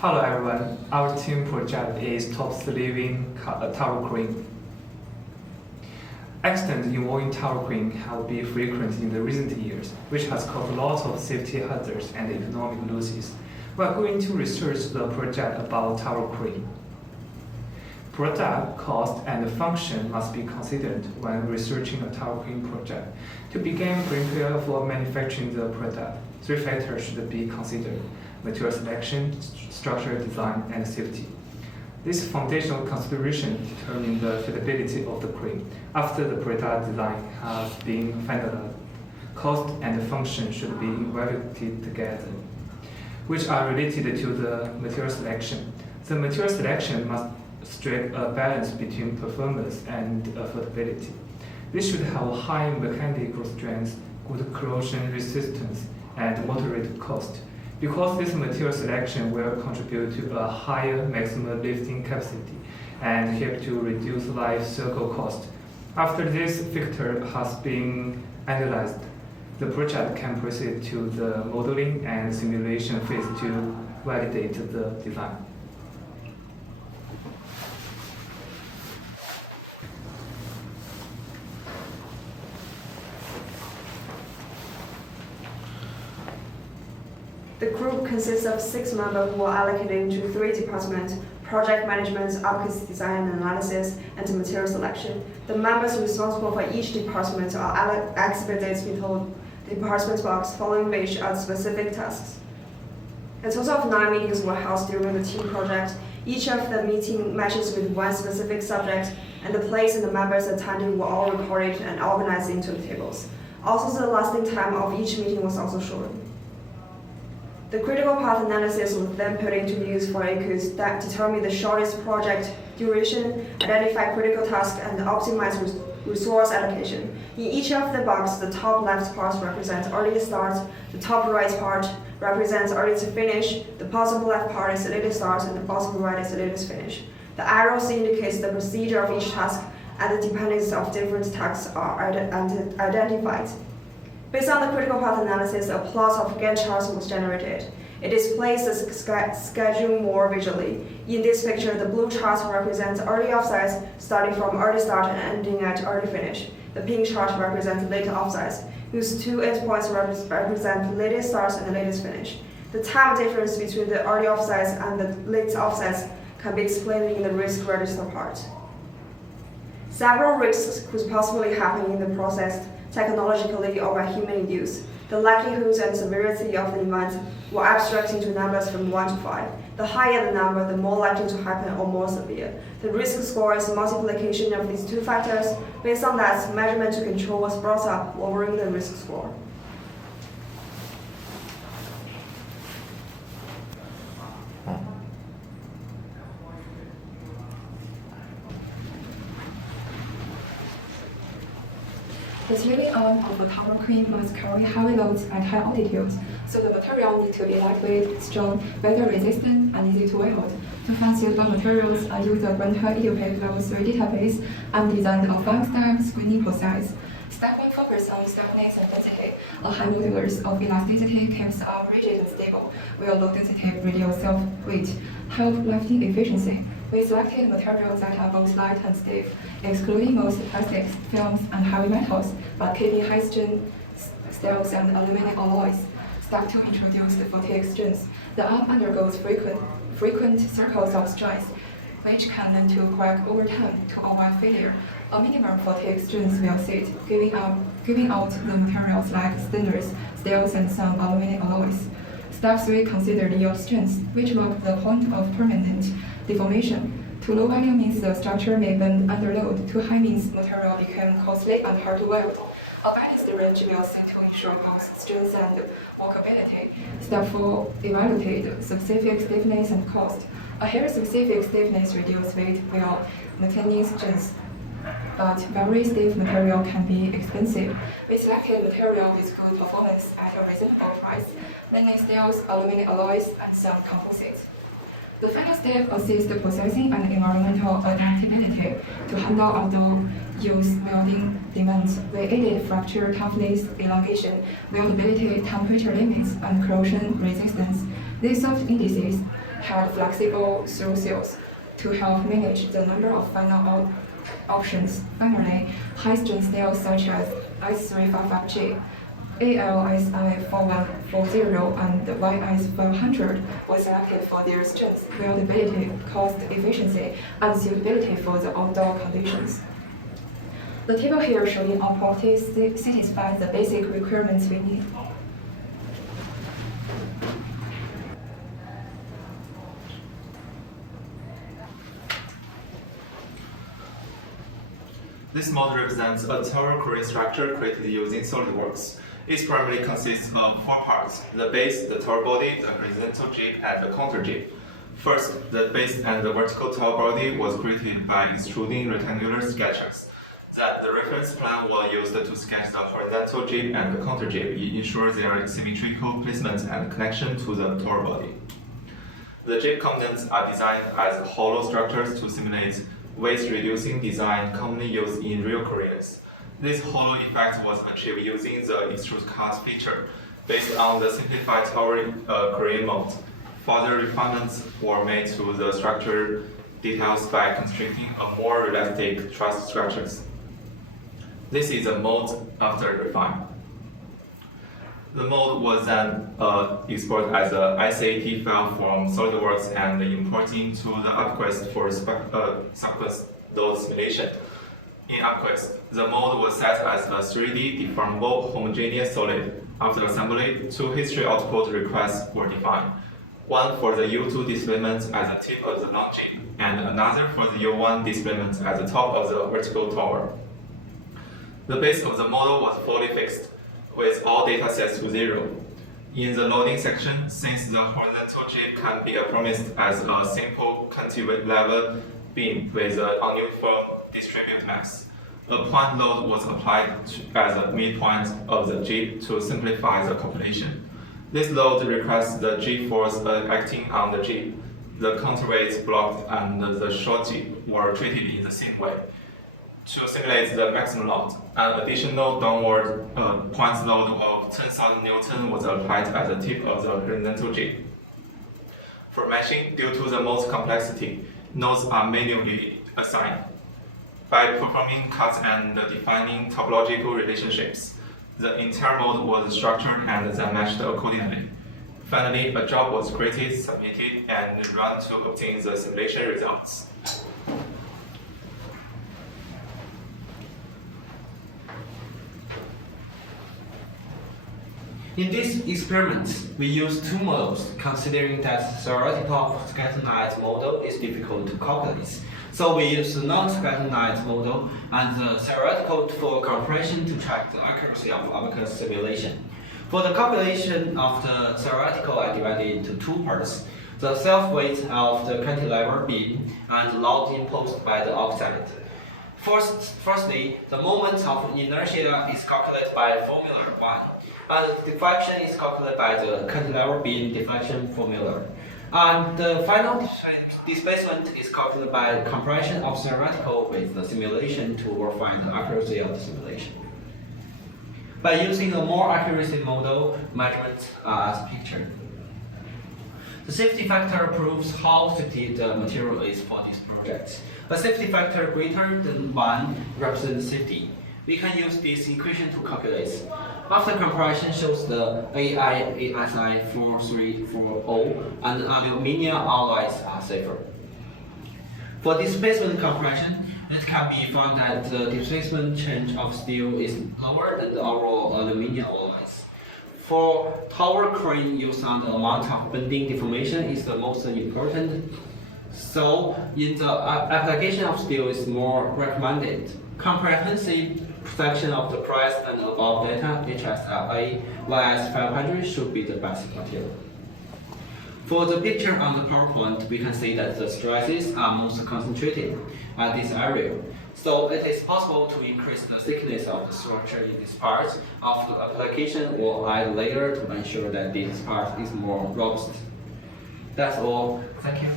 Hello everyone, our team project is top slewing tower crane. Accidents involving tower crane have been frequent in the recent years, which has caused lots of safety hazards and economic losses. We are going to research the project about tower crane. Product, cost, and function must be considered when researching a tower crane project. To begin prepare for manufacturing the product, three factors should be considered: material selection, structural design, and safety. This foundational consideration determines the feasibility of the crane. After the product design has been finalized, cost and function should be evaluated together, which are related to the material selection. The material selection must strike a balance between performance and affordability. This should have high mechanical strength, good corrosion resistance, and moderate cost. Because this material selection will contribute to a higher maximum lifting capacity and help to reduce life cycle cost. After this factor has been analyzed, the project can proceed to the modeling and simulation phase to validate the design. The group consists of 6 members who are allocated into 3 departments: project management, advocacy design and analysis, and material selection. The members responsible for each department are exhibited below the department box, following which are specific tasks. A total of 9 meetings were held during the team project. Each of the meeting matches with one specific subject, and the place and the members attending were all recorded and organized into the tables. Also, the lasting time of each meeting was also shown. The critical path analysis was then put into use for it could determine the shortest project duration, identify critical tasks, and optimize resource allocation. In each of the boxes, the top left part represents early to start, the top right part represents early to finish, the bottom left part is late to start, and the bottom right is late to finish. The arrows indicate the procedure of each task, and the dependencies of different tasks are identified. Based on the critical path analysis, a plot of Gantt charts was generated. It displays the schedule more visually. In this picture, the blue chart represents early offsites, starting from early start and ending at early finish. The pink chart represents late offsites, whose 2 endpoints represent latest starts and latest finish. The time difference between the early offsites and the late offsites can be explained in the risk register part. Several risks could possibly happen in the process, technologically or by human use. The likelihood and severity of the event were abstracted into numbers from 1 to 5. The higher the number, the more likely to happen or more severe. The risk score is a multiplication of these 2 factors. Based on that, measurement to control was brought up, lowering the risk score. The slewing arm of a tower crane must carry heavy loads at high altitudes, so the material needs to be lightweight, strong, weather-resistant, and easy to weld. To find suitable materials, I use a Granta EduPack Level 3 database and designed a 5-step screening process. Step 1 focuses on stiffness and density. A high modulus of elasticity keeps the arm rigid and stable, while low density reduces self-weight, help lifting efficiency. We selected materials that are both light and stiff, excluding most plastics, films, and heavy metals, but keeping high-strength steels and aluminum alloys. Step 2 introduced fatigue strength. The arm undergoes frequent cycles of stress, which can lead to crack over time to avoid failure. A minimum fatigue strength will sit, giving out the materials like stainless steels and some aluminum alloys. Step 3 considered yield strength, which marks the point of permanent deformation. Too low value means the structure may bend under load. Too high means material became costly and hard to weld. A balanced range will seem to ensure both strength and workability. Step 4 evaluated specific stiffness and cost. A hair specific stiffness reduces weight while maintaining strength, but very stiff material can be expensive. We selected material with good performance at a reasonable price, mainly steels, aluminum alloys, and some composites. The final step assists processing and environmental adaptability to handle outdoor use welding demands. We added fracture toughness, elongation, weldability, temperature limits, and corrosion resistance. These soft indices have flexible through cells to help manage the number of final options. Finally, high-strength nails such as S355G, ALSI4140, and YS500 were selected for their strength, buildability, cost efficiency, and suitability for the outdoor conditions. The table here showing our properties satisfies the basic requirements we need. This model represents a tower crane structure created using SolidWorks. It primarily consists of 4 parts: the base, the tower body, the horizontal jib, and the counter jib. First, the base and the vertical tower body was created by extruding rectangular sketches. Then, the reference plan was used to sketch the horizontal jib and the counter jib. It ensures their symmetrical placement and connection to the tower body. The jib components are designed as hollow structures to simulate weight-reducing design commonly used in real cranes. This hollow effect was achieved using the extrude cut feature. Based on the simplified tower crane mode, further refinements were made to the structure details by constructing a more realistic truss structures. This is a mold after refine. The mold was then exported as a SAT file from SolidWorks and imported to the UpQuest for subsequent load simulation. In UpQuest, the mold was set as a 3D deformable homogeneous solid. After assembly, 2 history output requests were defined. One for the U2 displacement at the tip of the long jib, and another for the U1 displacement at the top of the vertical tower. The base of the model was fully fixed, with all data set to 0. In the loading section, since the horizontal jib can be promised as a simple cantilever beam with an uniform distributed mass, a point load was applied as a midpoint of the jib to simplify the calculation. This load requires the G-force acting on the jib. The counterweight block and the short jib were treated in the same way. To simulate the maximum load, an additional downward point load of 10,000 Newton was applied at the tip of the horizontal jib. For meshing, due to the mode's complexity, nodes are manually assigned. By performing cuts and defining topological relationships, the entire mode was structured and then meshed accordingly. Finally, a job was created, submitted, and run to obtain the simulation results. In this experiment, we used 2 models, considering that theoretical skeletonite model is difficult to calculate. So we used the non-skeletonite model and the theoretical for comparison to check the accuracy of abacus simulation. For the calculation of the theoretical, I divided into 2 parts: the self-weight of the cantilever beam and load imposed by the offset. Firstly, the moment of inertia is calculated by Formula 1, and the deflection is calculated by the cantilever beam deflection formula. And the final displacement is calculated by comparison of theoretical with the simulation to verify the accuracy of the simulation. By using a more accuracy model, measurements are as pictured. The safety factor proves how safety the material is for this project. A safety factor greater than 1 represents safety. We can use this equation to calculate. After comparison shows the ASI 4340 and aluminium alloys are safer. For displacement compression, it can be found that the displacement change of steel is lower than the overall aluminium alloys. For tower crane use on the amount of bending deformation is the most important. So, in the application of steel is more recommended. Comprehensive protection of the price and above data, HSLA, YS500 should be the best material. For the picture on the PowerPoint, we can see that the stresses are most concentrated at this area. So it is possible to increase the thickness of the structure in this part of the application or add layer to ensure that this part is more robust. That's all. Thank you.